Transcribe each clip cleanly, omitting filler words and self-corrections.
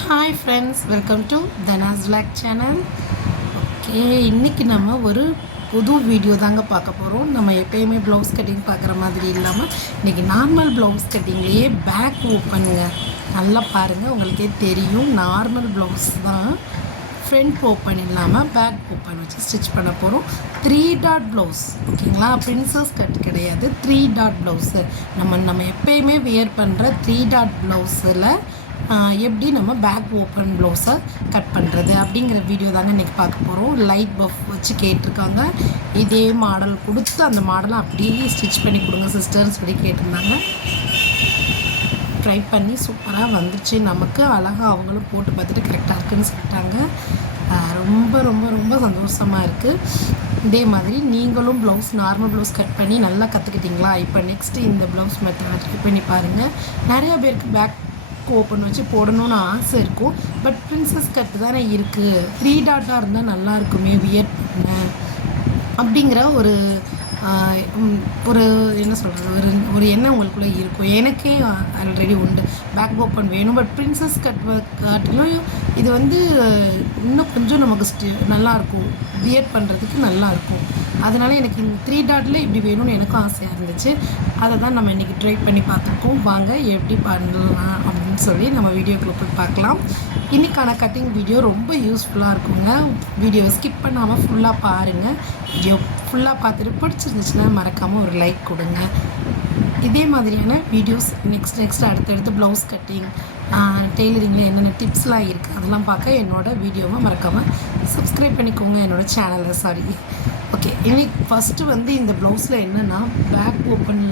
Hi friends, welcome to Dhana's vlog channel. Okay, இன்றைக்கி நம்ம ஒரு புது வீடியோ தாங்க பார்க்க போகிறோம். நம்ம எப்போயுமே ப்ளவுஸ் கட்டிங் பார்க்குற மாதிரி இல்லாமல் இன்றைக்கி நார்மல் ப்ளவுஸ் கட்டிங்லேயே பேக் ஓப்பனுங்க. நல்லா பாருங்கள், உங்களுக்கே தெரியும். நார்மல் ப்ளவுஸ் தான், ஃப்ரண்ட் ஓப்பன் இல்லாமல் பேக் ஓப்பன் வச்சு ஸ்டிச் பண்ண போகிறோம். 3 டாட் ப்ளவுஸ், ஓகேங்களா? பிரின்சஸ் கட் கிடையாது, 3 டாட் ப்ளவுஸு. நம்ம எப்போயுமே வியர் பண்ணுற 3 டாட் ப்ளவுஸில் எப்படி நம்ம பேக் ஓப்பன் ப்ளவுஸை கட் பண்ணுறது அப்படிங்கிற வீடியோ தாங்க இன்றைக்கி பார்க்க போகிறோம். லைட் பஃப் வச்சு கேட்டிருக்காங்க. இதே மாடல் கொடுத்து அந்த மாடலை அப்படியே ஸ்டிச் பண்ணி கொடுங்க சிஸ்டர்ஸ் சொல்லி கேட்டிருந்தாங்க. ட்ரை பண்ணி சூப்பராக வந்துச்சு. நமக்கு அழகாக அவங்களும் போட்டு பார்த்துட்டு கரெக்டாக இருக்குதுன்னு சொல்லிட்டாங்க. ரொம்ப ரொம்ப ரொம்ப சந்தோஷமாக இருக்குது. இதே மாதிரி நீங்களும் ப்ளவுஸ் நார்மல் ப்ளவுஸ் கட் பண்ணி நல்லா கற்றுக்கிட்டிங்களா? இப்போ நெக்ஸ்ட்டு இந்த ப்ளவுஸ் மெத்தட் ட்ரை பண்ணி பாருங்கள். நிறையா பேருக்கு பேக் ஓப்பன் வச்சு போடணும்னு ஆசை இருக்கும். பட் பிரின்சஸ் கட்டு தானே இருக்குது, 3 டாட்டாக இருந்தால் நல்லா இருக்குமே வியர் பண்ண அப்படிங்கிற ஒரு என்ன சொல்கிறது, ஒரு எண்ணம் உங்களுக்குள்ளே இருக்கும். எனக்கே ஆல்ரெடி உண்டு, பேக் ஓப்பன் வேணும். பட் பிரின்சஸ் காட்டிலும் இது இன்னும் கொஞ்சம் நமக்கு நல்லாயிருக்கும், வியர் பண்ணுறதுக்கு நல்லாயிருக்கும். அதனால் எனக்கு இந்த 3 டாட்டில் இப்படி வேணும்னு எனக்கும் ஆசையாக இருந்துச்சு. அதை தான் நம்ம இன்றைக்கி ட்ரை பண்ணி பார்த்துருக்கோம். வாங்க எப்படி பண்ணலாம் அப்படின்னு சொல்லி நம்ம வீடியோக்குள்ளே போய் பார்க்கலாம். இன்றைக்கான கட்டிங் வீடியோ ரொம்ப யூஸ்ஃபுல்லாக இருக்குங்க. வீடியோவை ஸ்கிப் பண்ணாமல் ஃபுல்லாக பாருங்கள். வீடியோ ஃபுல்லாக பார்த்துட்டு பிடிச்சிருந்துச்சுன்னா மறக்காமல் ஒரு லைக் கொடுங்க. இதே மாதிரியான வீடியோஸ் நெக்ஸ்ட் அடுத்தடுத்து ப்ளவுஸ் கட்டிங், டெய்லரிங்கில் என்னென்ன டிப்ஸ்லாம் இருக்குது அதெல்லாம் பார்க்க என்னோடய வீடியோவை மறக்காமல் சப்ஸ்கிரைப் பண்ணிக்கோங்க, என்னோடய சேனலில். ஓகே, இன்னைக்கு ஃபஸ்ட்டு இந்த ப்ளவுஸில் என்னென்னா பேக் ஓப்பன்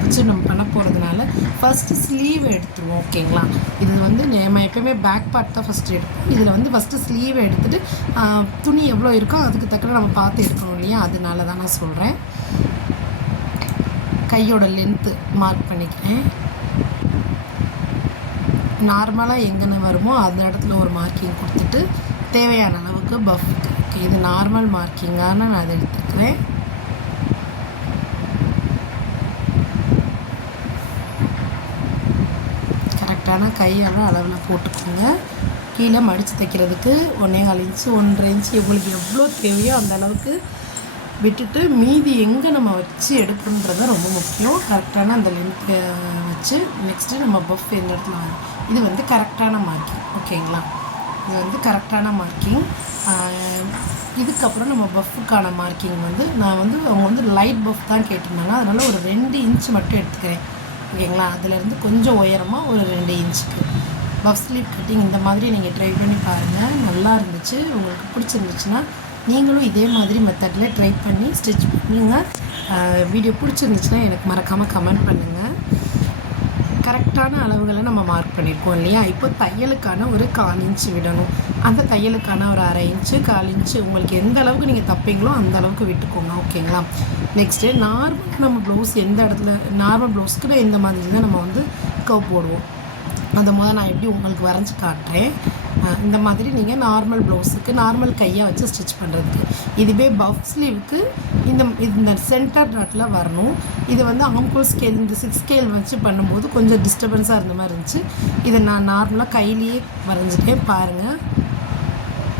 வச்சு நம்ம பண்ண போகிறதுனால ஃபஸ்ட்டு ஸ்லீவ் எடுத்துருவோம். ஓகேங்களா? இது நம்ம எப்போயுமே பேக் பார்ட் தான் ஃபஸ்ட்டு எடுப்போம். இதில் ஃபஸ்ட்டு ஸ்லீவை எடுத்துகிட்டு துணி எவ்வளோ இருக்கோ அதுக்கு தக்கன நம்ம பார்த்து எடுக்கணும் இல்லையா? அதனால தான் நான் சொல்கிறேன். கையோட லென்த்து மார்க் பண்ணிக்கிறேன். நார்மலாக எங்கன்னு வருமோ அந்த இடத்துல ஒரு மார்க்கிங் கொடுத்துட்டு தேவையான அளவுக்கு பஃப். ஓகே, இது நார்மல் மார்க்கிங்கான நான் அதை எடுத்துக்கிறேன். கரெக்டான அளவில் போட்டுக்கோங்க. கீழே மடித்து தைக்கிறதுக்கு 1.25 இன்ச்சு 1.5 இன்ச்சு உங்களுக்கு எவ்வளோ தேவையோ அந்த அளவுக்கு விட்டுட்டு மீதி எங்கே நம்ம வச்சு எடுக்கணுன்றது ரொம்ப முக்கியம். கரெக்டான அந்த லென்த்தை வச்சு நெக்ஸ்ட்டு நம்ம பஃப் எந்த இடத்துல வரும். இது கரெக்டான மார்க்கிங். ஓகேங்களா? இது கரெக்டான மார்க்கிங். இதுக்கப்புறம் நம்ம பஃப்புக்கான மார்க்கிங் நான் அவங்க லைட் பஃப் தான் கேட்டிருந்தாங்க. அதனால் ஒரு 2 இன்ச்சு மட்டும் எடுத்துக்கிறேன். ஓகேங்களா? அதிலேருந்து கொஞ்சம் உயரமாக ஒரு 2 இன்ச்சுக்கு பஃப் ஸ்லீவ் கட்டிங் இந்த மாதிரி நீங்கள் ட்ரை பண்ணி பாருங்கள். நல்லா இருந்துச்சு. உங்களுக்கு பிடிச்சிருந்துச்சுன்னா நீங்களும் இதே மாதிரி மெத்தடில் ட்ரை பண்ணி ஸ்டிச் பண்ணுங்க. வீடியோ பிடிச்சிருந்துச்சுன்னா எனக்கு மறக்காமல் கமெண்ட் பண்ணுங்கள். கரெக்டான அளவுகளை நம்ம மார்க் பண்ணியிருக்கோம் இல்லையா? இப்போ தையலுக்கான ஒரு 1/4 இன்ச்சு விடணும். அந்த தையலுக்கான ஒரு 1/2 இன்ச்சு 1/4 இன்ச்சு உங்களுக்கு எந்த அளவுக்கு நீங்கள் தப்பீங்களோ அந்த அளவுக்கு விட்டுக்கோங்க. ஓகேங்களா? நெக்ஸ்ட்டு நார்மல் நம்ம ப்ளவுஸ் எந்த இடத்துல நார்மல் ப்ளவுஸ்க்கு இந்த மாதிரி தான் நம்ம கர்வ் போடுவோம். அந்த நான் எப்படி உங்களுக்கு வரைஞ்சி காட்டுறேன். இந்த மாதிரி நீங்கள் நார்மல் ப்ளவுஸுக்கு நார்மல் கையை வச்சு ஸ்டிச் பண்ணுறதுக்கு. இதுவே பஃப் ஸ்லீவுக்கு இந்த சென்டர் டாட்டில் வரணும். இது ஆம்கோல் ஸ்கேல் இந்த 6 ஸ்கேல் வச்சு பண்ணும்போது கொஞ்சம் டிஸ்டர்பன்ஸாக இருந்த மாதிரி இருந்துச்சு. இதை நான் நார்மலாக கையிலேயே வரைஞ்சிட்டேன். பாருங்கள்,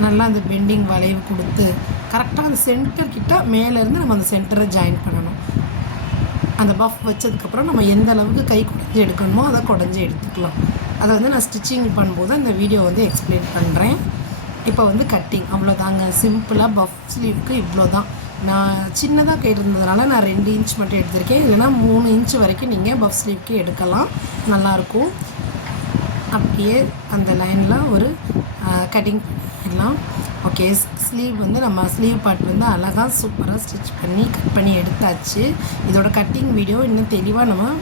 நல்லா அந்த பெண்டிங் வளைவு கொடுத்து கரெக்டாக அந்த சென்டர் கிட்ட மேலேருந்து நம்ம அந்த சென்டரை ஜாயின் பண்ணணும். அந்த பஃப் வச்சதுக்கப்புறம் நம்ம எந்த அளவுக்கு கை குடஞ்சி எடுக்கணுமோ அதை குடஞ்சி எடுத்துக்கலாம். அதை நான் ஸ்டிச்சிங் பண்ணும்போது அந்த வீடியோ எக்ஸ்பிளைன் பண்ணுறேன். இப்போ கட்டிங் அவ்வளோதாங்க. சிம்பிளாக பஃப் ஸ்லீவுக்கு இவ்வளோ தான். நான் சின்னதாக கேட்டிருந்ததுனால நான் 2 இன்ச் மட்டும் எடுத்திருக்கேன். இல்லைனா 3 இன்ச்சு வரைக்கும் நீங்கள் பஃப் ஸ்லீவுக்கு எடுக்கலாம், நல்லாயிருக்கும். அப்படியே அந்த லைனில் ஒரு கட்டிங் பண்ணிடலாம். ஓகே, ஸ்லீவ் நம்ம ஸ்லீவ் பார்ட் அழகாக சூப்பராக ஸ்டிச் பண்ணி கட் பண்ணி எடுத்தாச்சு. இதோட கட்டிங் வீடியோ இன்னும் தெளிவாக நம்ம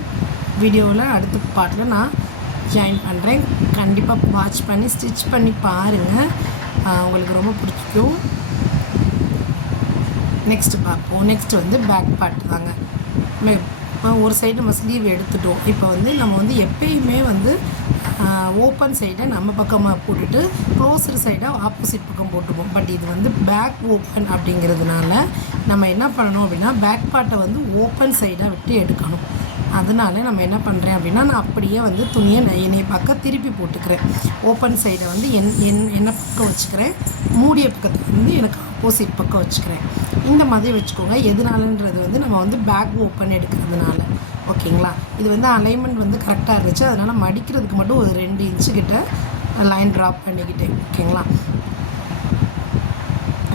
வீடியோவில் அடுத்த பார்ட்டில் நான் ஜாயின் பண்ணுறேன். கண்டிப்பாக வாட்ச் பண்ணி ஸ்டிச் பண்ணி பாருங்கள், உங்களுக்கு ரொம்ப பிடிக்கும். நெக்ஸ்ட்டு பார்ப்போம். நெக்ஸ்ட்டு பேக் பார்ட் தாங்க. ஒரு சைடு நம்ம ஸ்லீவ் எடுத்துட்டோம். இப்போ நம்ம எப்பயுமே ஓப்பன் சைடை நம்ம பக்கமாக போட்டுட்டு க்ளோஸர் சைடை ஆப்போசிட் பக்கம் போட்டுப்போம். பட் இது பேக் ஓப்பன் அப்படிங்கிறதுனால நம்ம என்ன பண்ணணும் அப்படின்னா பேக் பார்ட்டை ஓப்பன் சைடாக விட்டு எடுக்கணும். அதனால நம்ம என்ன பண்ணுறேன் அப்படின்னா, நான் அப்படியே வந்து துணியை என்னைய பக்கம் திருப்பி போட்டுக்கிறேன். ஓப்பன் சைடை வந்து என்ன பக்கம் வச்சுக்கிறேன், மூடிய பக்கத்தை வந்து எனக்கு ஆப்போசிட் பக்கம் வச்சுக்கிறேன். இந்த மாதிரி வச்சுக்கோங்க. எதனாலன்றது வந்து நம்ம வந்து பேக் ஓப்பன் எடுக்கிறதுனால. ஓகேங்களா? இது வந்து அலைன்மெண்ட் வந்து கரெக்டாக இருந்துச்சு. அதனால் மடிக்கிறதுக்கு மட்டும் ஒரு 2 இன்ச்சு கிட்ட லைன் ட்ராப் பண்ணிக்கிட்டேன். ஓகேங்களா?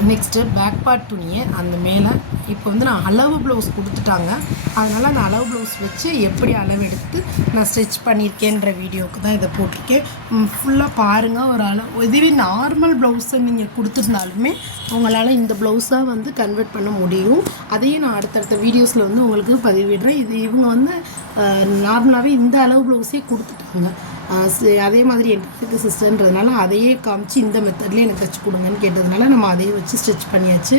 நெக்ஸ்ட்டு பேக் பார்ட் துணியை அந்த மேலே இப்போ வந்து நான் அளவு ப்ளவுஸ் கொடுத்துட்டாங்க. அதனால் அந்த அளவு ப்ளவுஸ் வச்சு எப்படி அளவு எடுத்து நான் ஸ்டிச் பண்ணியிருக்கேன்ற வீடியோவுக்கு தான் இதை போட்டிருக்கேன். ஃபுல்லாக பாருங்கள். ஒரு அளவு இதுவே நார்மல் ப்ளவுஸை நீங்கள் கொடுத்துருந்தாலுமே உங்களால் இந்த ப்ளவுஸாக வந்து கன்வெர்ட் பண்ண முடியும். அதையும் நான் அடுத்தடுத்த வீடியோஸில் வந்து உங்களுக்கு பதிவிடுறேன். இவங்க வந்து நார்மலாகவே இந்த அளவு ப்ளவுஸே கொடுத்துட்டாங்க. அதே மாதிரி எனக்கு சிஸ்டர்ன்றதுனால அதையே காமிச்சு இந்த மெத்தட்லேயே எனக்கு தைச்சி கொடுங்கன்னு கேட்டதுனால நம்ம அதையே வச்சு ஸ்டிச் பண்ணியாச்சு.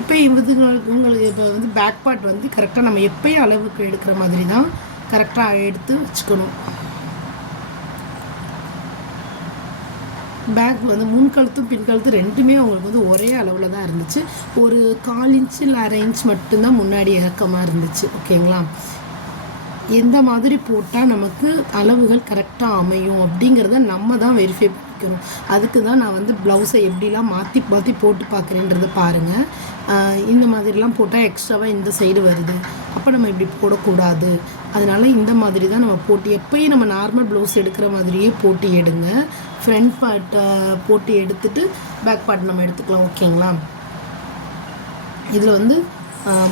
இப்போ உங்களுக்கு இப்போ வந்து பேக் பார்ட் வந்து கரெக்டாக நம்ம எப்போயும் அளவுக்கு எடுக்கிற மாதிரி தான் கரெக்டாக எடுத்து வச்சுக்கணும். பேக் வந்து முன்கழுத்தும் பின்கழுத்து ரெண்டுமே அவங்களுக்கு வந்து ஒரே அளவில் தான் இருந்துச்சு. ஒரு 1/4 இன்ச்சு இல்லை 1/2 இன்ச் மட்டும்தான் முன்னாடி இறக்கமாக இருந்துச்சு. ஓகேங்களா? எந்த மாதிரி போட்டால் நமக்கு அளவுகள் கரெக்டாக அமையும் அப்படிங்கிறத நம்ம தான் வெரிஃபை பண்ணிக்கணும். அதுக்கு தான் நான் வந்து ப்ளவுஸை எப்படிலாம் மாற்றி மாற்றி போட்டு பார்க்குறேன்றதை பாருங்கள். இந்த மாதிரிலாம் போட்டால் எக்ஸ்ட்ராவாக இந்த சைடு வருது, அப்போ நம்ம இப்படி போடக்கூடாது. அதனால் இந்த மாதிரி தான் நம்ம போட்டு எப்போயும் நம்ம நார்மல் ப்ளவுஸ் எடுக்கிற மாதிரியே போட்டு எடுங்க. ஃப்ரண்ட் பார்ட்டை போட்டு எடுத்துகிட்டு பேக் பார்ட் நம்ம எடுத்துக்கலாம். ஓகேங்களா? இதில் வந்து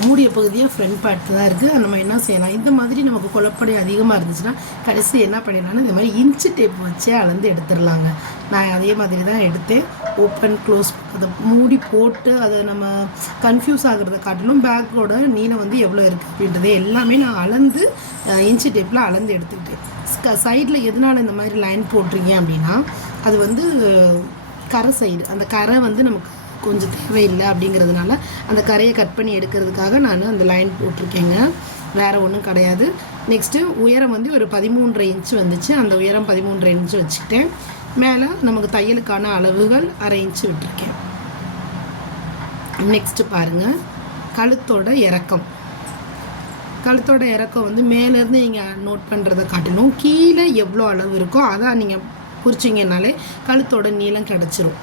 மூடிய பகுதியாக ஃப்ரண்ட் பார்ட் தான் இருக்குது. நம்ம என்ன செய்யலாம், இந்த மாதிரி நமக்கு குழப்படி அதிகமாக இருந்துச்சுன்னா கடைசி என்ன பண்ணிடலாம்னா இந்த மாதிரி இன்ச்சு டேப் வச்சே அளந்து எடுத்துடலாங்க. நான் அதே மாதிரி தான் எடுத்தேன். ஓப்பன் க்ளோஸ் அதை மூடி போட்டு அதை நம்ம கன்ஃபியூஸ் ஆகிறத காட்டிலும் பேக்கோட நீளம் வந்து எவ்வளோ இருக்குது அப்படின்றத எல்லாமே நான் அளந்து இன்ச்சு டேப்பில் அளந்து எடுத்துக்கிட்டேன். சைடில் எதனால் இந்த மாதிரி லைன் போட்டிருக்கீங்க அப்படின்னா, அது வந்து கரை சைடு, அந்த கரை வந்து நமக்கு கொஞ்சம் தேவையில்லை அப்படிங்கிறதுனால அந்த கரையை கட் பண்ணி எடுக்கிறதுக்காக நான் அந்த லைன் போட்டிருக்கேங்க. வேறு ஒன்றும் கிடையாது. நெக்ஸ்ட்டு உயரம் வந்து ஒரு 13.5 இன்ச்சு வந்துச்சு. அந்த உயரம் 13.5 இன்ச்சு வச்சுக்கிட்டேன். மேலே நமக்கு தையலுக்கான அளவுகள் 1/2 இன்ச்சு விட்டுருக்கேன். நெக்ஸ்ட்டு பாருங்கள், கழுத்தோட இறக்கம். கழுத்தோட இறக்கம் வந்து மேலேருந்து நீங்கள் நோட் பண்ணுறதை காட்டிலும் கீழே எவ்வளோ அளவு இருக்கோ அதை நீங்கள் குறிச்சிங்கனாலே கழுத்தோட நீளம் கிடச்சிரும்.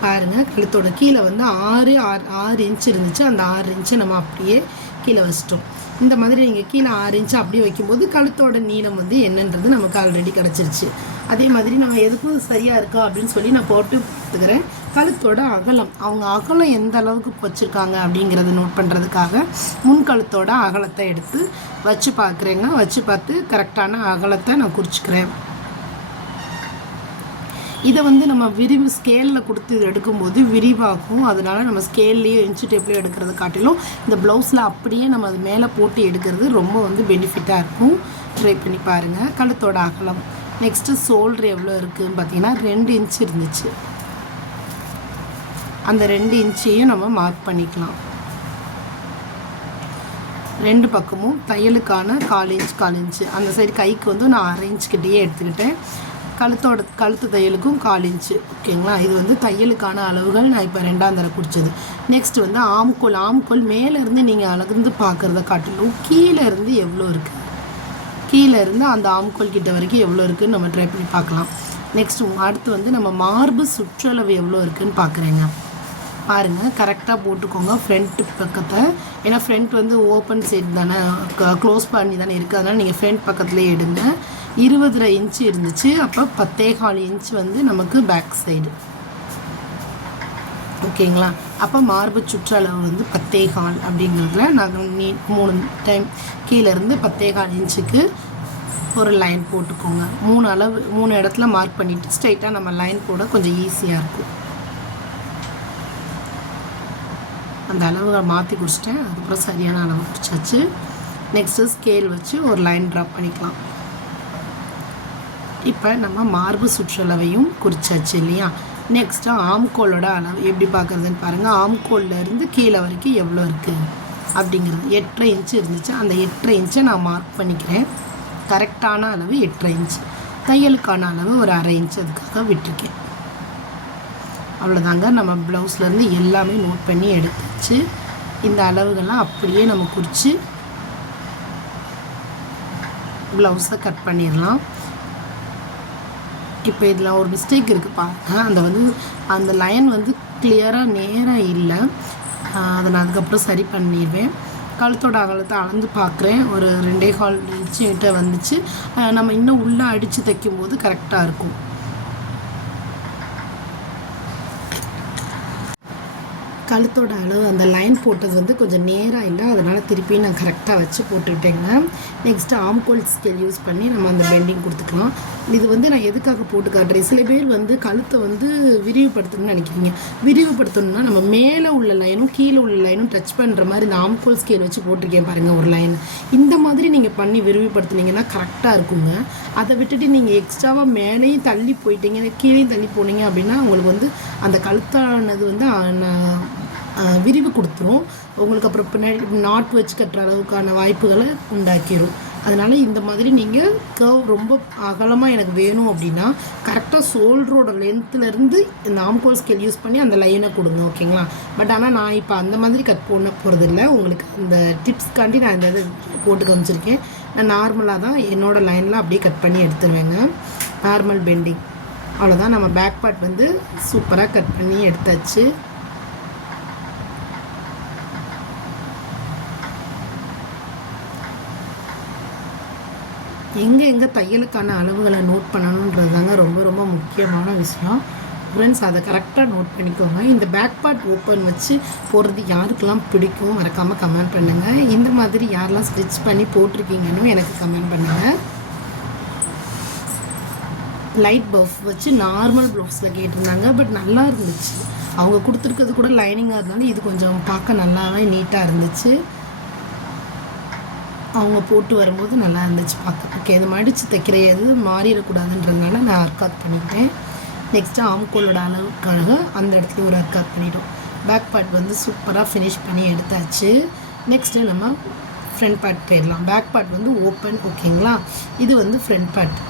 பாருங்கள், கழுத்தோட கீழே வந்து 6 இன்ச்சு இருந்துச்சு. அந்த 6 இன்ச்சு நம்ம அப்படியே கீழே வச்சிட்டோம். இந்த மாதிரி நீங்கள் கீழே 6 இன்ச்சு அப்படியே வைக்கும்போது கழுத்தோட நீளம் வந்து என்னன்றது நமக்கு ஆல்ரெடி கிடச்சிருச்சு. அதே மாதிரி நம்ம எதுக்கும் சரியாக இருக்கா அப்படின்னு சொல்லி நான் போட்டு பார்த்துக்கிறேன். கழுத்தோட அகலம், அவங்க அகலம் எந்த அளவுக்கு வச்சுருக்காங்க அப்படிங்கிறத நோட் பண்ணுறதுக்காக முன்கழுத்தோட அகலத்தை எடுத்து வச்சு பார்க்குறேங்க. வச்சு பார்த்து கரெக்டான அகலத்தை நான் குறிச்சிக்கிறேன். இதை வந்து நம்ம ஸ்கேலில் கொடுத்து இது எடுக்கும்போது விரிவாகும். அதனால் நம்ம ஸ்கேல்லையோ இன்ச்சு டேப்லையோ எடுக்கிறத காட்டிலும் இந்த ப்ளவுஸில் அப்படியே நம்ம அது மேலே போட்டு எடுக்கிறது ரொம்ப வந்து பெனிஃபிட்டாக இருக்கும். ட்ரை பண்ணி பாருங்கள். கழுத்தோட அகலம். நெக்ஸ்ட்டு ஷோல்டர் எவ்வளோ இருக்குதுன்னு பார்த்தீங்கன்னா 2 இன்ச்சு இருந்துச்சு. அந்த 2 இன்ச்சையும் நம்ம மார்க் பண்ணிக்கலாம். 2 பக்கமும் தையலுக்கான 1/4 இன்ச்சு. அந்த சைடு கைக்கு வந்து நான் 1/2 இன்ச்சு கிட்டேயே எடுத்துக்கிட்டேன். கழுத்து தையலுக்கும் 1/4 இன்ச்சு. ஓகேங்களா? இது வந்து தையலுக்கான அளவுகள் நான் இப்போ 2ஆம் தடவை குறிச்சது. நெக்ஸ்ட் வந்து ஆம்கோல் மேலேருந்து நீங்கள் அளந்து பார்க்குறத காட்டிலும் கீழேருந்து எவ்வளோ இருக்குது, கீழேருந்து அந்த ஆம்கோல் கிட்ட வரைக்கும் எவ்வளோ இருக்குதுன்னு நம்ம ட்ரை பண்ணி பார்க்கலாம். நெக்ஸ்ட்டு அடுத்து வந்து நம்ம மார்பு சுற்றளவு எவ்வளோ இருக்குதுன்னு பார்க்குறேங்க. பாருங்கள், கரெக்டாக போட்டுக்கோங்க ஃப்ரண்ட் பக்கத்தை. ஏன்னா ஃப்ரண்ட் வந்து ஓப்பன் சைடு தானே, க்ளோஸ் பண்ணி தானே இருக்குது. அதனால் நீங்கள் ஃப்ரண்ட் பக்கத்துலேயே எடுங்க. 20.5 இன்ச்சு இருந்துச்சு. அப்போ 10.25 இன்ச்சு வந்து நமக்கு பேக் சைடு. ஓகேங்களா? அப்போ மார்பு சுற்றளவு வந்து 10.25 அப்படிங்கிறதுல நாங்கள் 3 டைம் கீழேருந்து 10.25 இன்ச்சுக்கு ஒரு லைன் போட்டுக்கோங்க. 3 இடத்துல மார்க் பண்ணிவிட்டு ஸ்ட்ரைட்டாக நம்ம லைன் போட கொஞ்சம் ஈஸியாக இருக்கும். அந்த அளவுகளை மாற்றி குறிச்சிட்டேன். அதுக்கப்புறம் சரியான அளவு குறிச்சாச்சு. நெக்ஸ்ட்டு ஸ்கேல் வச்சு ஒரு லைன் ட்ராப் பண்ணிக்கலாம். இப்போ நம்ம மார்பு சுற்றளவையும் குறிச்சாச்சு இல்லையா? நெக்ஸ்ட்டு ஆம்கோலோட அளவு எப்படி பார்க்குறதுன்னு பாருங்கள். ஆம்கோல்லேருந்து கீழே வரைக்கும் எவ்வளோ இருக்குது அப்படிங்கிறது 8.5 இன்ச்சு இருந்துச்சு. அந்த 8.5 இன்ச்சை நான் மார்க் பண்ணிக்கிறேன். கரெக்டான அளவு 8.5 இன்ச்சு. தையலுக்கான அளவு ஒரு 1/2 இன்ச்சு அதுக்காக விட்டுருக்கேன். அவ்வளோதாங்க. நம்ம ப்ளவுஸ்லேருந்து எல்லாமே நோட் பண்ணி எடுத்துச்சு. இந்த அளவுகள்லாம் அப்படியே நம்ம குறித்து ப்ளவுஸை கட் பண்ணிடலாம். இப்போ இதில் ஒரு மிஸ்டேக் இருக்குது பாருங்க. அந்த லைன் கிளியராக நேராக இல்லை. அதை நான் அதுக்கப்புறம் சரி பண்ணிடுவேன். கழுத்தோட அகலத்தை அளந்து பார்க்குறேன். ஒரு 2.25 இன்ச்சு கிட்ட வந்துச்சு. நம்ம இன்னும் உள்ளே அடித்து தைக்கும்போது கரெக்டாக இருக்கும். கழுத்தோட அளவு அந்த லைன் போட்டது கொஞ்சம் நேராக இல்லை. அதனால் திருப்பி நான் கரெக்டாக வச்சு போட்டுக்கிட்டேங்க. நெக்ஸ்ட்டு ஆம்கோல் ஸ்கேல் யூஸ் பண்ணி நம்ம அந்த பெண்டிங் கொடுத்துக்கலாம். இது நான் எதுக்காக போட்டு காட்டுறேன், சில பேர் கழுத்தை விரிவுபடுத்தணும்னு நினைக்கிறீங்க. விரிவுபடுத்தணும்னா நம்ம மேலே உள்ள லைனும் கீழே உள்ள லைனும் டச் பண்ணுற மாதிரி இந்த ஆம்கோல் ஸ்கேல் வச்சு போட்டிருக்கேன் பாருங்கள் ஒரு லைன். இந்த மாதிரி நீங்கள் பண்ணி விரிவுபடுத்துனீங்கன்னா கரெக்டாக இருக்குங்க. அதை விட்டுட்டு நீங்கள் எக்ஸ்ட்ராவாக மேலேயும் தள்ளி போயிட்டீங்க, கீழேயும் தள்ளி போனீங்க அப்படின்னா உங்களுக்கு அந்த கழுத்தானது விரிவு கொடுத்துரும். உங்களுக்கு அப்புறம் பின்னாடி நாட் வச்சு கட்டுற அளவுக்கான வாய்ப்புகளை உண்டாக்கிடும். அதனால் இந்த மாதிரி நீங்கள் கர்வ் ரொம்ப அகலமாக எனக்கு வேணும் அப்படின்னா கரெக்டாக ஷோல்டரோட லென்த்துலேருந்து இந்த ஆம்கோல் ஸ்கேல் யூஸ் பண்ணி அந்த லைனை கொடுங்க, ஓகேங்களா? பட் ஆனால் நான் இப்போ அந்த மாதிரி கட் பண்ண போகிறதில்ல. உங்களுக்கு இந்த டிப்ஸ்க்காண்டி நான் இந்த இது போட்டு காமிச்சிருக்கேன். நான் நார்மலாக தான் என்னோடய லைனில் அப்படியே கட் பண்ணி எடுத்துருவேங்க. Normal bending. அவ்வளோதான். நம்ம பேக் பார்ட் சூப்பராக கட் பண்ணி எடுத்தாச்சு. எங்கே தையலுக்கான அளவுகளை நோட் பண்ணணுன்றது தாங்க ரொம்ப ரொம்ப முக்கியமான விஷயம். ஃப்ரெண்ட்ஸ், அதை கரெக்டாக நோட் பண்ணிக்கோங்க. இந்த பேக் பார்ட் ஓப்பன் வச்சு போடுறது யாருக்கெல்லாம் பிடிக்கும் மறக்காமல் கமெண்ட் பண்ணுங்கள். இந்த மாதிரி யாரெல்லாம் ஸ்டிச் பண்ணி போட்டிருக்கீங்கன்னு எனக்கு கமெண்ட் பண்ணுங்கள். லைட் பஃப் வச்சு நார்மல் ப்ளவுஸில் கேட்டிருந்தாங்க. பட் நல்லா இருந்துச்சு. அவங்க கொடுத்துருக்கிறது கூட லைனிங்காக இருந்தாலும் இது கொஞ்சம் பார்க்க நல்லாவே நீட்டாக இருந்துச்சு. அவங்க போட்டு வரும்போது நல்லா இருந்துச்சு பார்க்கறதுக்கு. இதை மடித்து தைக்கிறது மாறிடக்கூடாதுன்றதுனால நான் அர்க்காத் பண்ணிக்கிட்டேன். நெக்ஸ்ட்டு ஆம்கோலோட அளவுக்காக அந்த இடத்துல ஒரு அர்க்காத் பண்ணிட்டோம். பேக் பார்ட் சூப்பராக ஃபினிஷ் பண்ணி எடுத்தாச்சு. நெக்ஸ்ட்டு நம்ம ஃப்ரண்ட் பார்ட் போயிடலாம். பேக் பார்ட் ஓப்பன், ஓகேங்களா? இது ஃப்ரண்ட் பார்ட்.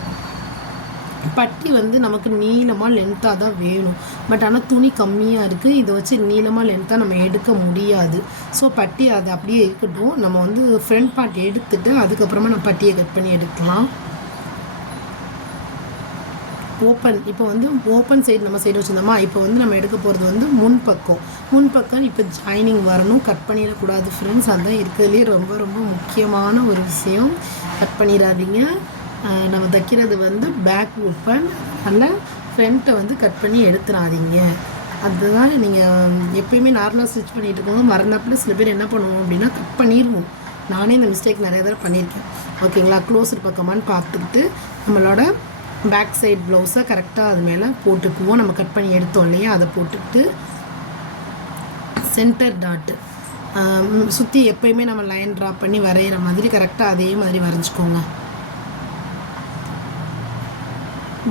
பட்டி நமக்கு நீளமாக லென்த்தாக தான் வேணும். பட் ஆனால் துணி கம்மியாக இருக்குது. இதை வச்சு நீளமாக லென்த்தாக நம்ம எடுக்க முடியாது. ஸோ பட்டி அது அப்படியே இருக்கட்டும். நம்ம ஃப்ரண்ட் பார்ட் எடுத்துகிட்டு அதுக்கப்புறமா நம்ம பட்டியை கட் பண்ணி எடுக்கலாம். ஓப்பன் இப்போ ஓப்பன் சைடு நம்ம சைடு வச்சுருந்தோமா. இப்போ நம்ம எடுக்க போகிறது முன்பக்கம் இப்போ ஜாயினிங் வரணும். கட் பண்ணிடக்கூடாது ஃப்ரெண்ட்ஸ். அதுதான் இருக்கிறதுலே ரொம்ப ரொம்ப முக்கியமான ஒரு விஷயம். கட் பண்ணிடாதீங்க. நம்ம தைக்கிறது பேக் ஓப்பன், நல்லா ஃப்ரண்ட்டை கட் பண்ணி எடுத்துடாதீங்க. அதுதான் நீங்கள் எப்போயுமே நார்மலாக ஸ்டிச் பண்ணிகிட்டு இருக்கோம். மறந்தப்பல சில பேர் என்ன பண்ணுவோம் அப்படின்னா கட் பண்ணிடுவோம். நானே இந்த மிஸ்டேக் நிறைய தடவை பண்ணியிருக்கேன், ஓகேங்களா? க்ளோஸர் பக்கமானு பார்த்துக்கிட்டு நம்மளோட பேக் சைட் ப்ளவுஸை கரெக்டாக அது மேலே போட்டுக்குவோம். நம்ம கட் பண்ணி எடுத்தோம் இல்லையா, அதை போட்டுக்கிட்டு சென்டர் டாட்டு சுற்றி எப்போயுமே நம்ம லைன் ட்ரா பண்ணி வரைகிற மாதிரி கரெக்டாக அதே மாதிரி வரைஞ்சிக்கோங்க.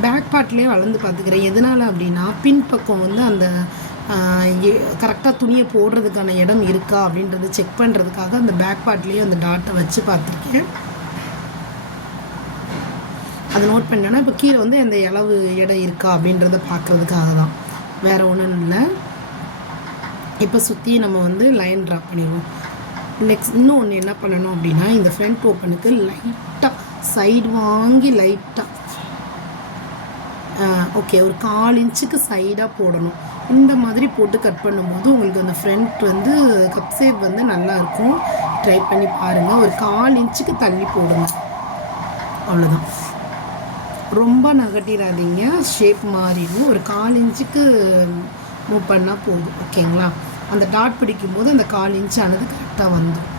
பேக் பார்ட்லேயே வளர்ந்து பார்த்துக்கிறேன். எதனால் அப்படின்னா பின்பக்கம் அந்த கரெக்டாக துணியை போடுறதுக்கான இடம் இருக்கா அப்படின்றது செக் பண்ணுறதுக்காக அந்த பேக் பார்ட்லேயே அந்த டாட்டை வச்சு பார்த்துருக்கேன். அதை நோட் பண்ணேன்னா இப்போ கீழே அந்த அளவு இடம் இருக்கா அப்படின்றத பார்க்குறதுக்காக தான், வேறு ஒன்றும் இல்லை. இப்போ சுற்றி நம்ம லைன் ட்ரா பண்ணிடுவோம். நெக்ஸ்ட் இன்னும் ஒன்று என்ன பண்ணணும் அப்படின்னா இந்த ஃப்ரண்ட் ஓப்பனுக்கு லைட்டாக சைடு வாங்கி லைட்டாக ஓகே ஒரு 4 இன்ச்சுக்கு சைடாக போடணும். இந்த மாதிரி போட்டு கட் பண்ணும்போது உங்களுக்கு அந்த ஃப்ரண்ட் கப் ஷேப் நல்லாயிருக்கும். ட்ரை பண்ணி பாருங்கள். ஒரு 4 இன்ச்சுக்கு தள்ளி போடுங்க, அவ்வளோதான். ரொம்ப நகட்டிடாதீங்க, ஷேப் மாறிடும். ஒரு 4 இன்ச்சுக்கு மூவ் பண்ணால் போதும், ஓகேங்களா? அந்த டாட் பிடிக்கும்போது அந்த 4 இன்ச் ஆனது கரெக்டாக வந்துடும்.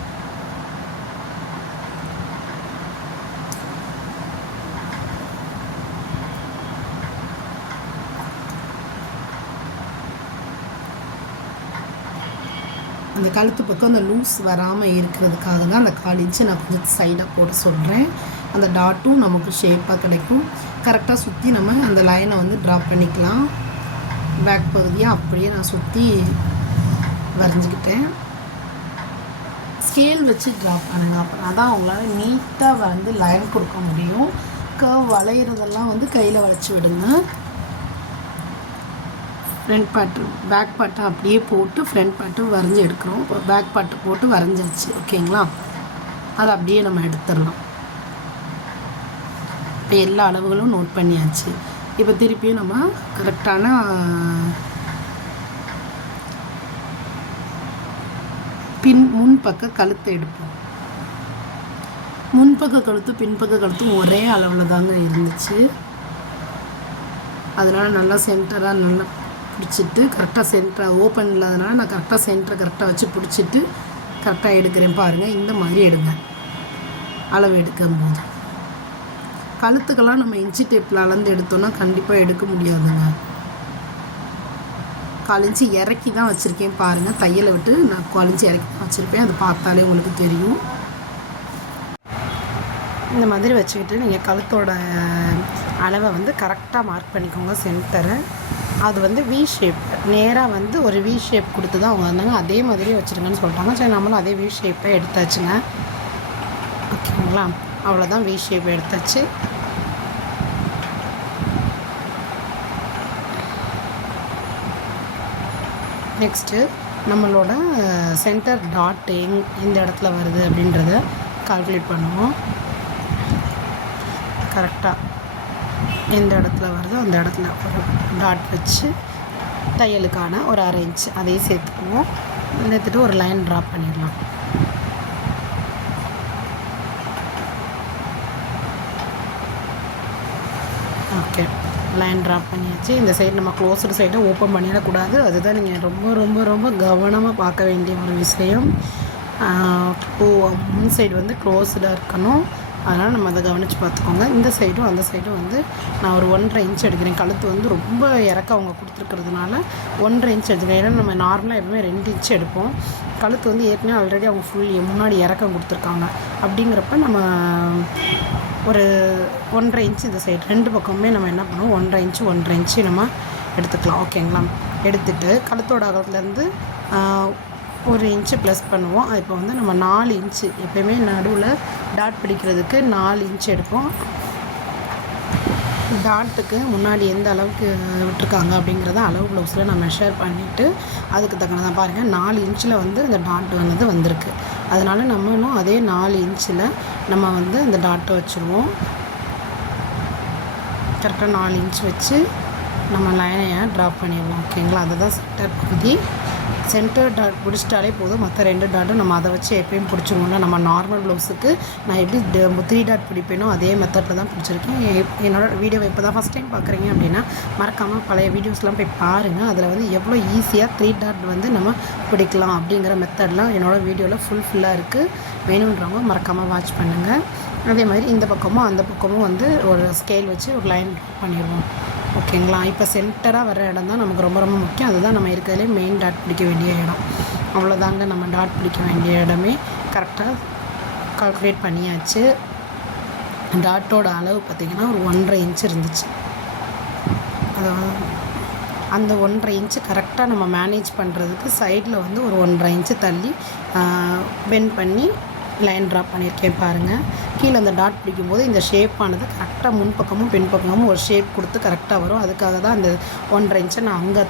அந்த கழுத்து பக்கம் அந்த லூஸ் வராமல் இருக்கிறதுக்காக தான் அந்த 4 இன்ச்சு நான் கொஞ்சம் சைடாக போட சொல்கிறேன். அந்த டாட்டும் நமக்கு ஷேப்பாக கிடைக்கும். கரெக்டாக சுற்றி நம்ம அந்த லைனை ட்ரா பண்ணிக்கலாம். பேக் பகுதியை அப்படியே நான் சுற்றி வரைஞ்சிக்கிட்டேன். ஸ்கேல் வச்சு ட்ரா பண்ணுங்கள், அப்புறம் தான் அவங்களால நீட்டாக லைன் கொடுக்க முடியும். கர்வ் வளையிறதெல்லாம் கையில் வளைச்சி விடுங்க. ஃப்ரண்ட் பார்ட்டு பேக் பார்ட்டை அப்படியே போட்டு ஃப்ரண்ட் பார்ட்டு வரைஞ்சி எடுக்கிறோம். இப்போ பேக் பார்ட்டு போட்டு வரைஞ்சாச்சு. ஓகேங்களா, அதை அப்படியே நம்ம எடுத்துடலாம். இப்போ எல்லா அளவுகளும் நோட் பண்ணியாச்சு. இப்போ திருப்பியும் நம்ம கரெக்டான முன்பக்க கழுத்தை எடுப்போம். முன்பக்க கழுத்து பின்பக்க கழுத்தும் ஒரே அளவில் தாங்க இருந்துச்சு. அதனால் நல்லா சென்டராக நல்லா பிடிச்சிட்டு கரெக்டாக சென்டராக ஓப்பன் இல்லாதனால நான் கரெக்டாக சென்டரை கரெக்டாக வச்சு பிடிச்சிட்டு கரெக்டாக எடுக்கிறேன். பாருங்கள், இந்த மாதிரி எடுங்க. அளவு எடுக்கும்போது கழுத்துக்கெல்லாம் நம்ம இன்ச்சி டேப்பில் அளந்து எடுத்தோன்னா கண்டிப்பாக எடுக்க முடியாதுங்க. 4 இன்ச்சு இறக்கி தான் வச்சுருக்கேன். பாருங்கள், தையலை விட்டு நான் 4 இன்ச்சு இறக்கி தான் வச்சுருப்பேன். அது பார்த்தாலே உங்களுக்கு தெரியும். இந்த மாதிரி வச்சுக்கிட்டு நீங்கள் கழுத்தோட அளவை வந்து கரெக்டாக மார்க் பண்ணிக்கோங்க. சென்டரை அது வந்து வி ஷேப், நேராக வந்து ஒரு வி ஷேப் கொடுத்து தான் அவங்க வந்தாங்க. அதே மாதிரியே வச்சுருங்கன்னு சொல்லிட்டாங்க. சரி, நம்மளும் அதே வி ஷேப்பை எடுத்தாச்சுங்க. ஓகேங்களா, அவ்வளோதான், வி ஷேப் எடுத்தாச்சு. நெக்ஸ்ட்டு நம்மளோட சென்டர் டாட் எந்த இடத்துல வருது அப்படின்றத கால்குலேட் பண்ணுவோம். கரெக்டாக எந்த இடத்துல வருதோ அந்த இடத்துல ஒரு டாட் வச்சு தையலுக்கான ஒரு 1/2 இன்ச் அதையும் சேர்த்துக்குவோம். சேர்த்துட்டு ஒரு லைன் ட்ரா பண்ணிடலாம். ஓகே, லைன் ட்ரா பண்ணியாச்சு. இந்த சைடு நம்ம க்ளோஸ்டு சைடை ஓப்பன் பண்ணிடக்கூடாது. அதுதான் நீங்கள் ரொம்ப ரொம்ப ரொம்ப கவனமாக பார்க்க வேண்டிய ஒரு விஷயம். முன் சைடு வந்து க்ளோஸ்டாக இருக்கணும். அதனால் நம்ம அதை கவனித்து பார்த்துக்கோங்க. இந்த சைடும் அந்த சைடும் வந்து நான் ஒரு 1.5 இன்ச் எடுக்கிறேன். கழுத்து வந்து ரொம்ப இறக்க அவங்க கொடுத்துருக்கிறதுனால 1.5 இன்ச் எடுக்கிறேன். ஏன்னா நம்ம நார்மலாக எப்பவுமே 2 இன்ச் எடுப்போம். கழுத்து வந்து ஏற்கனவே ஆல்ரெடி அவங்க ஃபுல் முன்னாடி இறக்கம் கொடுத்துருக்காங்க. அப்படிங்கிறப்ப நம்ம ஒரு 1.5 இன்ச் இந்த சைடு 2 பக்கமுமே நம்ம என்ன பண்ணுவோம், 1.5 இன்ச்சு நம்ம எடுத்துக்கலாம். ஓகேங்களா, எடுத்துகிட்டு கழுத்தோட அகலத்துலேருந்து 1 இன்ச்சு ப்ளஸ் பண்ணுவோம். இப்போ வந்து நம்ம 4 இன்ச்சு எப்போயுமே நடுவில் டாட் பிடிக்கிறதுக்கு 4 இன்ச்சு எடுப்போம். டாட்டுக்கு முன்னாடி எந்த அளவுக்கு விட்டுருக்காங்க அப்படிங்கிறத அளவு ப்ளவுஸில் நான் மெஷர் பண்ணிவிட்டு அதுக்கு தக்கனதான் பாருங்கள் 4 இன்ச்சில் வந்து இந்த டாட் வந்திருக்கு. அதனால் நம்மளும் அதே 4 இன்ச்சில் நம்ம வந்து இந்த டாட்டை வச்சுருவோம். கரெக்டாக 4 இன்ச் வச்சு நம்ம லைனை ட்ரா பண்ணிடுவோம். ஓகேங்களா, அதுதான் சென்டர் பகுதி. சென்டர் டாட் பிடிச்சிட்டாலே போதும். மற்ற 2 டாட்டும் நம்ம அதை வச்சு எப்பயும் பிடிச்சிருவோம்ல. நம்ம நார்மல் ப்ளவுஸுக்கு நான் எப்படி 3 டாட் பிடிப்பேனோ அதே மெத்தடில் தான் பிடிச்சிருக்கேன். என்னோடய வீடியோவை இப்போ தான் ஃபஸ்ட் டைம் பார்க்குறீங்க அப்படின்னா மறக்காமல் பழைய வீடியோஸ்லாம் போய் பாருங்கள். அதில் வந்து எவ்வளோ ஈஸியாக 3 டாட் வந்து நம்ம பிடிக்கலாம் அப்படிங்கிற மெத்தட்லாம் என்னோடய வீடியோவில் ஃபுல்லாக இருக்குது. வேணுன்றவங்க மறக்காமல் வாட்ச் பண்ணுங்கள். அதே மாதிரி இந்த பக்கமும் அந்த பக்கமும் வந்து ஒரு ஸ்கேல் வச்சு ஒரு லைன் பண்ணிடுவோம். ஓகேங்களா, இப்போ சென்டராக வர இடம் தான் நமக்கு ரொம்ப ரொம்ப முக்கியம். அதுதான் நம்ம இருக்கிறதுலே மெயின் டாட் பிடிக்க வேண்டிய இடம். அவ்வளோதாங்க, நம்ம டாட் பிடிக்க வேண்டிய இடமே கரெக்டாக கால்குலேட் பண்ணியாச்சு. டாட்டோட அளவு பார்த்திங்கன்னா ஒரு 1.5 இன்ச் இருந்துச்சு. அந்த 1.5 இன்ச்சு கரெக்டாக நம்ம மேனேஜ் பண்ணுறதுக்கு சைடில் வந்து ஒரு 1.5 இன்ச்சு தள்ளி பெண்ட் பண்ணி லைன் ட்ரா பண்ணியிருக்கேன். பாருங்கள், கீழே அந்த டாட் பிடிக்கும்போது இந்த ஷேப்பானது கரெக்டாக முன்பக்கமும் பின்பக்கமும் ஒரு ஷேப் கொடுத்து கரெக்டாக வரும். அதுக்காக தான் அந்த 1.5 இன்ச்சை நான் அங்கே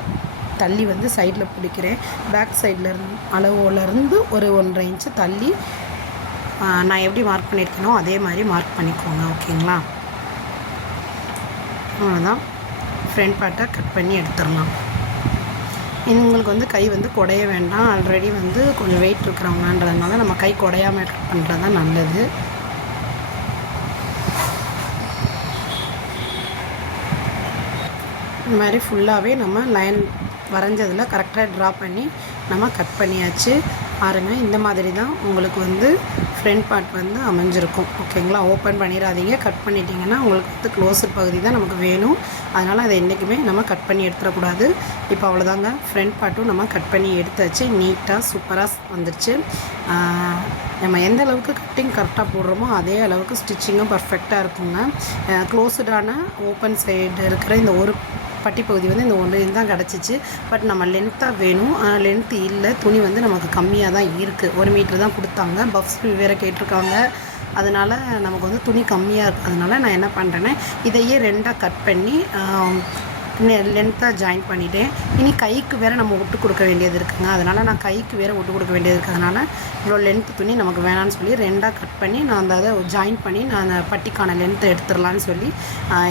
தள்ளி வந்து சைடில் பிடிக்கிறேன். பேக் சைடில் அளவுலேருந்து ஒரு 1.5 இன்ச்சு தள்ளி நான் எப்படி மார்க் பண்ணியிருக்கேனோ அதே மாதிரி மார்க் பண்ணிக்கோங்க. ஓகேங்களா, அவ்வளோதான். ஃப்ரண்ட் பார்ட்டை கட் பண்ணி எடுத்துடலாம். உங்களுக்கு வந்து கை வந்து குடைய வேண்டாம். ஆல்ரெடி வந்து கொஞ்சம் வெயிட் இருக்கிறவங்கன்றதுனால நம்ம கை குடையாமல் கட் பண்ணுறது தான் நல்லது. இந்த மாதிரி ஃபுல்லாகவே நம்ம லைன் வரைஞ்சதில் கரெக்டாக ட்ரா பண்ணி நம்ம கட் பண்ணியாச்சு. பாருங்கள், இந்த மாதிரி தான் உங்களுக்கு வந்து ஃப்ரண்ட் பார்ட் வந்து அமைஞ்சிருக்கும். ஓகேங்களா, ஓப்பன் பண்ணிடாதீங்க. கட் பண்ணிட்டீங்கன்னா உங்களுக்கு வந்து க்ளோஸர் பகுதி தான் நமக்கு வேணும். அதனால் அதை என்றைக்குமே நம்ம கட் பண்ணி எடுத்துடக்கூடாது. இப்போ அவ்வளோதாங்க, ஃப்ரண்ட் பார்ட்டும் நம்ம கட் பண்ணி எடுத்தாச்சு. நீட்டாக சூப்பராக வந்துருச்சு. நம்ம எந்த அளவுக்கு கட்டிங் கரெக்டாக போடுறோமோ அதே அளவுக்கு ஸ்டிச்சிங்கும் பர்ஃபெக்டாக இருக்குங்க. க்ளோஸ்டான ஓப்பன் சைடு இருக்கிற இந்த ஒரு பட்டி பகுதி வந்து இந்த 1 தான் கிடச்சிச்சு. பட் நம்ம லென்த்தாக வேணும். லென்த்து இல்லை, துணி வந்து நமக்கு கம்மியாக தான் இருக்குது. 1 மீட்ரு தான் கொடுத்தாங்க. பஃப்ஸ் வேறு கேட்டிருக்காங்க. அதனால் நமக்கு வந்து துணி கம்மியாக இருக்குது. அதனால் நான் என்ன பண்ணுறேன்னா இதையே 2ஆக கட் பண்ணி லென்த்தாக ஜாயின் பண்ணிட்டேன். இனி கைக்கு வேறு நம்ம ஒட்டு கொடுக்க வேண்டியது இருக்குங்க. அதனால் நான் கைக்கு வேறு ஒட்டு கொடுக்க வேண்டியது இருக்கிறதுனால இவ்வளோ லென்த்து துணி நமக்கு வேணான்னு சொல்லி 2ஆக கட் பண்ணி நான் அதை ஜாயின் பண்ணி நான் அந்த பட்டிக்கான லென்த்தை எடுத்துடலான்னு சொல்லி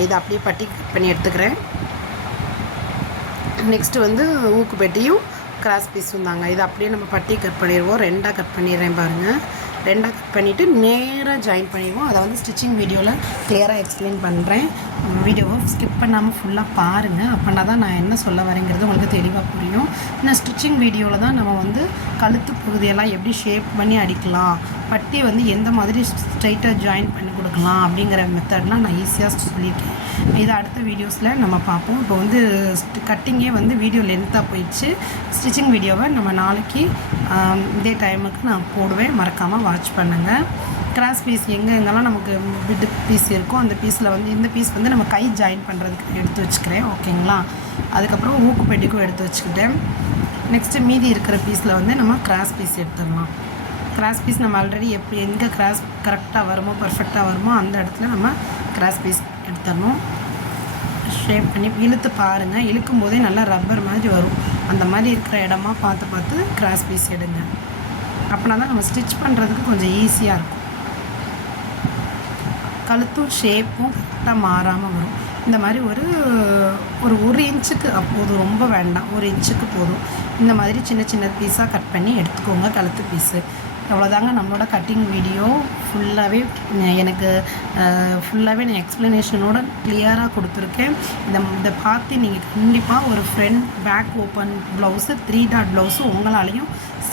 இதை அப்படியே பட்டி கட் பண்ணி எடுத்துக்கிறேன். நெக்ஸ்ட்டு வந்து ஊக்கு பெட்டியும் கிராஸ் பீஸும் தாங்க. இது அப்படியே நம்ம பட்டி கட் பண்ணிடுவோம். 2ஆக கட் பண்ணிடுறேன் பாருங்கள். 2ஆக கட் பண்ணிவிட்டு நேராக ஜாயின் பண்ணிடுவோம். அதை வந்து ஸ்டிச்சிங் வீடியோவில் கிளியராக எக்ஸ்பிளைன் பண்ணுறேன். வீடியோவை ஸ்கிப் பண்ணாமல் ஃபுல்லாக பாருங்கள். அப்படின்னா தான் நான் என்ன சொல்ல வரேங்கிறது உங்களுக்கு தெளிவாக புரியும். இந்த ஸ்டிச்சிங் வீடியோவில் தான் நம்ம வந்து கழுத்து பகுதியெல்லாம் எப்படி ஷேப் பண்ணி அடிக்கலாம், பட்டி வந்து எந்த மாதிரி ஸ்ட்ரைட்டாக ஜாயின் பண்ணி கொடுக்கலாம் அப்படிங்கிற மெத்தட்லாம் நான் ஈஸியாக சொல்லியிருக்கேன். இதை அடுத்த வீடியோஸில் நம்ம பார்ப்போம். இப்போ வந்து கட்டிங்கே வந்து வீடியோ லென்த்தாக போயிடுச்சு. ஸ்டிச்சிங் வீடியோவை நம்ம நாளைக்கு இதே டைமுக்கு நான் போடுவேன். மறக்காமல் வாட்ச் பண்ணுங்கள். கிராஸ் பீஸ் எங்கெங்கெல்லாம் நமக்கு பிட்டு பீஸ் இருக்கோ அந்த பீஸில் வந்து இந்த பீஸ் வந்து நம்ம கை ஜாயின் பண்ணுறதுக்கு எடுத்து வச்சுக்கிறேன். ஓகேங்களா? அதுக்கப்புறம் ஊக்கு பெட்டிக்கும் எடுத்து வச்சுக்கிட்டேன். நெக்ஸ்ட்டு மீதி இருக்கிற பீஸில் வந்து நம்ம கிராஸ் பீஸ் எடுத்துடலாம். கிராஸ் பீஸ் நம்ம ஆல்ரெடி எங்கே கிராஸ் கரெக்டாக வருமோ பர்ஃபெக்டாக வருமோ அந்த இடத்துல நம்ம கிராஸ் பீஸ் எடுத்துடணும். ஷேப் பண்ணி இழுத்து பாருங்கள். இழுக்கும் போதே நல்லா ரப்பர் மாதிரி வரும். அந்த மாதிரி இருக்கிற இடமா பார்த்து கிராஸ் பீஸ் எடுங்க. அப்படின்னா தான் நம்ம ஸ்டிச் பண்ணுறதுக்கு கொஞ்சம் ஈஸியாக இருக்கும். கழுத்தும் ஷேப்பும் கரெக்டாக மாறாமல் வரும். இந்த மாதிரி ஒரு இன்ச்சுக்கு போதும், ரொம்ப வேண்டாம், 1 இன்ச்சுக்கு போதும். இந்த மாதிரி சின்ன பீஸாக கட் பண்ணி எடுத்துக்கோங்க கழுத்து பீஸு. அவ்வளோதாங்க நம்மளோட கட்டிங் வீடியோ. ஃபுல்லாகவே எனக்கு நான் எக்ஸ்ப்ளனேஷனோட கிளியராக கொடுத்துருக்கேன். இதை பார்த்து நீங்கள் கண்டிப்பாக ஒரு ஃப்ரண்ட் பேக் ஓப்பன் ப்ளவுஸு 3 டாட் ப்ளவுஸு உங்களாலையும்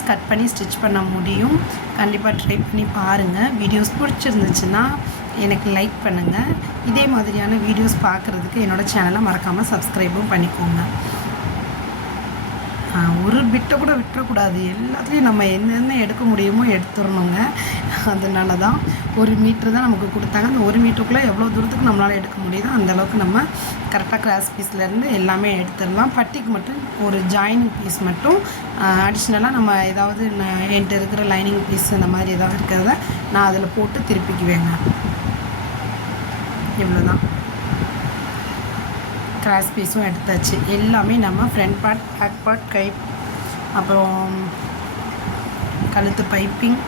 கட் பண்ணி ஸ்டிச் பண்ண முடியும். கண்டிப்பாக ட்ரை பண்ணி பாருங்கள். வீடியோஸ் பிடிச்சிருந்துச்சுன்னா எனக்கு லைக் பண்ணுங்கள். இதே மாதிரியான வீடியோஸ் பார்க்குறதுக்கு என்னோடய சேனலை மறக்காமல் சப்ஸ்கிரைபும் பண்ணிக்கோங்க. ஒரு பிட்டை கூட விட்டுறக்கூடாது. எல்லாத்துலேயும் நம்ம என்னென்ன எடுக்க முடியுமோ எடுத்துடணுங்க. அதனால தான் 1 மீட்ரு தான் நமக்கு கொடுத்தாங்க. அந்த 1 மீட்டருக்குள்ளே எவ்வளோ தூரத்துக்கு நம்மளால் எடுக்க முடியுதோ அந்தளவுக்கு நம்ம கரெக்டாக கிராஸ் பீஸ்லேருந்து எல்லாமே எடுத்துடலாம். பட்டிக்கு மட்டும் ஒரு ஜாயினிங் பீஸ் மட்டும் அடிஷ்னலாக நம்ம ஏதாவது என்கிட்ட இருக்கிற லைனிங் பீஸ் அந்த மாதிரி ஏதாவது இருக்கிறத நான் அதில் போட்டு திருப்பிக்குவேங்க. இவ்வளோதான். கிராஸ் பீஸும் எடுத்தாச்சு. எல்லாமே நம்ம ஃப்ரண்ட் பார்ட், பேக் பார்ட், கை, அப்புறம் கழுத்து பைப்பிங்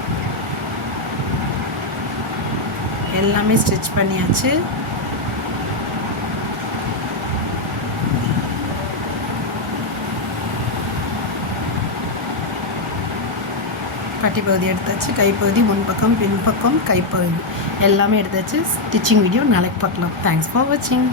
எல்லாமே ஸ்டிச் பண்ணியாச்சு. பட்டி பகுதி எடுத்தாச்சு. கைப்பகுதி, முன்பக்கம், பின்பக்கம், கைப்பகுதி எல்லாமே எடுத்தாச்சு. ஸ்டிச்சிங் வீடியோ நாளைக்கு பார்க்கலாம். தேங்க்ஸ் ஃபார் வாட்சிங்.